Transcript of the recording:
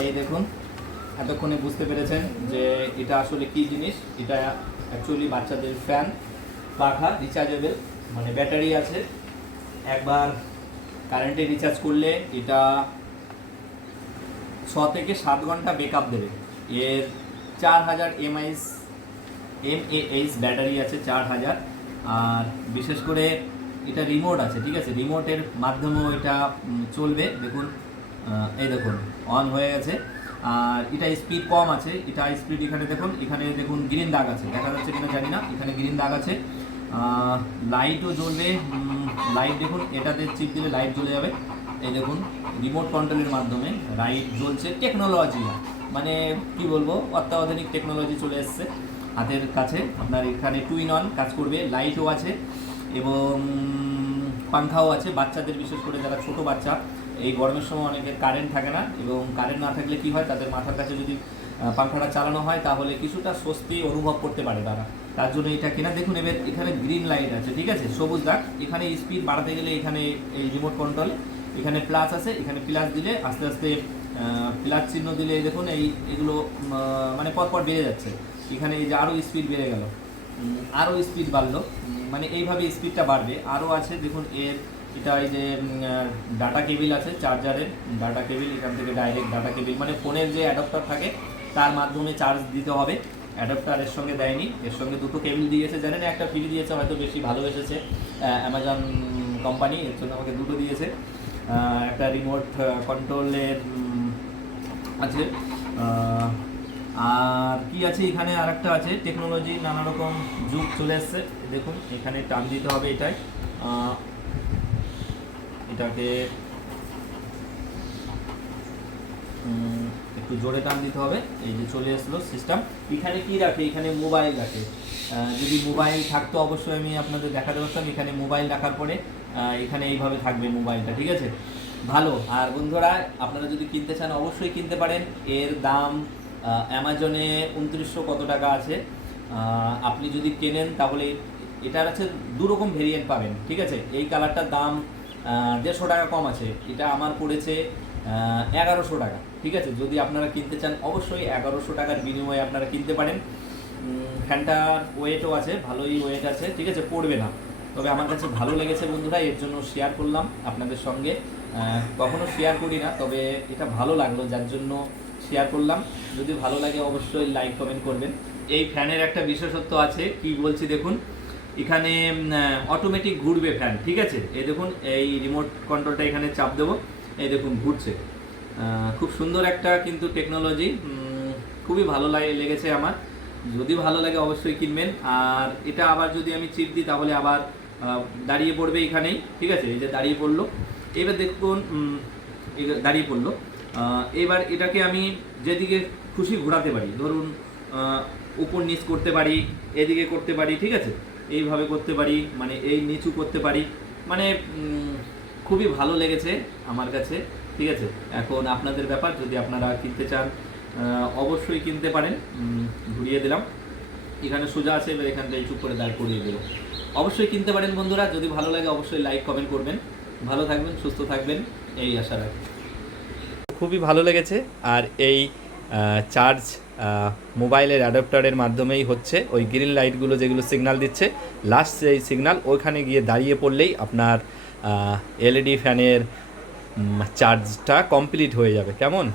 এই দেখুন, এতক্ষণে বুঝতে পেরেছেন যে এটা আসলে কি জিনিস। এটা অ্যাকচুয়ালি বাচ্চাদের ফ্যান, পাখা, রিচার্জেবল, মানে ব্যাটারি আছে। একবার কারেন্টে রিচার্জ করলে এটা 6 থেকে 7 ঘন্টা ব্যাকআপ দেবে। এর 4000 mAh ব্যাটারি আছে, 4000। আর বিশেষ করে এটা রিমোট আছে, ঠিক আছে, রিমোটের মাধ্যমেও এটা চলবে। দেখুন, এই দেখুন অন হয়ে গেছে। আর এটা স্পিড কম আছে, এটা স্পিড এখানে দেখুন, এখানে দেখুন গ্রিন দাগ আছে, দেখা যাচ্ছে কিনা জানি না, এখানে গ্রিন দাগ আছে। লাইটও জ্বলবে, লাইট দেখুন, এটাতে চিপ দিলে লাইট জ্বলে যাবে। এই দেখুন রিমোট কন্ট্রোলের মাধ্যমে লাইট জ্বলছে। টেকনোলজি মানে কি বলবো, অত্যাধুনিক টেকনোলজি চলে এসছে হাতের কাছে। আপনার এখানে 2 in 1 কাজ করবে, লাইটও আছে এবং পাংখাও আছে। বাচ্চাদের, বিশেষ করে যারা ছোট বাচ্চা, এই গরমের সময় অনেকের কারেন্ট থাকে না, এবং কারেন্ট না থাকলে কি হয়, তাদের মাথার কাছে যদি পাংখাটা চালানো হয় তাহলে কিছুটা স্বস্তি অনুভব করতে পারে তারা। তার জন্য এটা কিনা। দেখুন এবার এখানে গ্রিন লাইট আছে, ঠিক আছে, সবুজ দাগ। এখানে স্পিড বাড়াতে গেলে এখানে এই রিমোট কন্ট্রোল, এখানে প্লাস আছে, এখানে প্লাস দিলে আস্তে আস্তে প্লাস চিহ্ন দিলে দেখুন এগুলো মানে পরপর বেড়ে যাচ্ছে। এখানে এই যে আরও স্পিড বেড়ে গেল, আরও স্পিড বাড়লো, মানে এইভাবে স্পিডটা বাড়বে। আরও আছে দেখুন এর, এটা এই যে ডাটা কেবিল আছে, চার্জারের ডাটা কেবিল, এখান থেকে ডাইরেক্ট ডাটা কেবিল, মানে ফোনের যে অ্যাডাপ্টার থাকে তার মাধ্যমে চার্জ দিতে হবে। অ্যাডাপ্টার এর সঙ্গে দেয়নি, এর সঙ্গে 2টো কেবিল দিয়েছে, জানেন একটা ফ্রি দিয়েছে, হয়তো বেশি ভালো এসেছে অ্যামাজন কোম্পানি, এর জন্য আমাকে 2টো দিয়েছে। একটা রিমোট কন্ট্রোলের আছে। আর কি আছে এখানে, আর একটা আছে টেকনোলজি, নানা রকম যুগ চলে এসছে। দেখুন এখানে টান দিতে হবে, এটাকে একটু জোরে টান দিতে হবে। এই যে চলে আসলো সিস্টেম। এখানে কি রাখে, এখানে মোবাইল রাখে। যদি মোবাইল থাকতো অবশ্যই আমি আপনাদের দেখাতে পারতাম। এখানে মোবাইল রাখার পরে এখানে এইভাবে থাকবে মোবাইলটা, ঠিক আছে, ভালো। আর বন্ধুরা, আপনারা যদি কিনতে চান অবশ্যই কিনতে পারেন। এর দাম অ্যামাজনে 2900 কত টাকা আছে। আপনি যদি কেনেন তাহলে এটার আছে 2 রকম ভেরিয়েন্ট পাবেন, ঠিক আছে। এই কালারটার দাম 150 টাকা কম আছে, এটা আমার পড়েছে 1100 টাকা, ঠিক আছে। যদি আপনারা কিনতে চান অবশ্যই 1100 টাকার বিনিময়ে আপনারা কিনতে পারেন। ফ্যানটার ওয়েটও আছে, ভালোই ওয়েট আছে, ঠিক আছে, পড়বে না। তবে আমার কাছে ভালো লেগেছে বন্ধুরা, এর জন্য শেয়ার করলাম আপনাদের সঙ্গে। কখনো শেয়ার করি না, তবে এটা ভালো লাগলো যার জন্য শেয়ার করলাম। যদি ভালো লাগে অবশ্যই লাইক কমেন্ট করবেন। এই ফ্যানের একটা বিশেষত্ব আছে, কি বলছি দেখুন, এখানে অটোমেটিক ঘুরবে ফ্যান, ঠিক আছে। এই দেখুন এই রিমোট কন্ট্রোলটা এখানে চাপ দেবো, এই দেখুন ঘুরছে। খুব সুন্দর একটা কিন্তু টেকনোলজি, খুবই ভালো লেগেছে আমার। যদি ভালো লাগে অবশ্যই কিনবেন। আর এটা আবার যদি আমি চিপ দিই তাহলে আবার দাঁড়িয়ে পড়বে এখানেই, ঠিক আছে, এই যে দাঁড়িয়ে পড়লো। এবার দেখুন দাঁড়িয়ে পড়লো। এবার এটাকে আমি যেদিকে খুশি ঘোরাতে পারি, ধরুন উপর নিচ করতে পারি, এদিকে করতে পারি, ঠিক আছে, এইভাবে করতে পারি, মানে এই নিচু করতে পারি, মানে খুবই ভালো লেগেছে আমার কাছে, ঠিক আছে। এখন আপনাদের ব্যাপার, যদি আপনারা কিনতে চান অবশ্যই কিনতে পারেন। ঘুরিয়ে দিলাম, এখানে সোজা আছে, এবার এখান থেকে চুপ করে দাঁড় করিয়ে দেবো। অবশ্যই কিনতে পারেন বন্ধুরা, যদি ভালো লাগে অবশ্যই লাইক কমেন্ট করবেন। ভালো থাকবেন, সুস্থ থাকবেন, এই আশা রাখি। খুবই ভালো লেগেছে। আর এই চার্জ মোবাইলের অ্যাডাপ্টারের মাধ্যমেই হচ্ছে। ওই গ্রিন লাইটগুলো যেগুলো সিগন্যাল দিচ্ছে, লাস্ট এই সিগন্যাল ওইখানে গিয়ে দাঁড়িয়ে পড়লেই আপনার এলইডি ফ্যানের চার্জটা কমপ্লিট হয়ে যাবে। কেমন?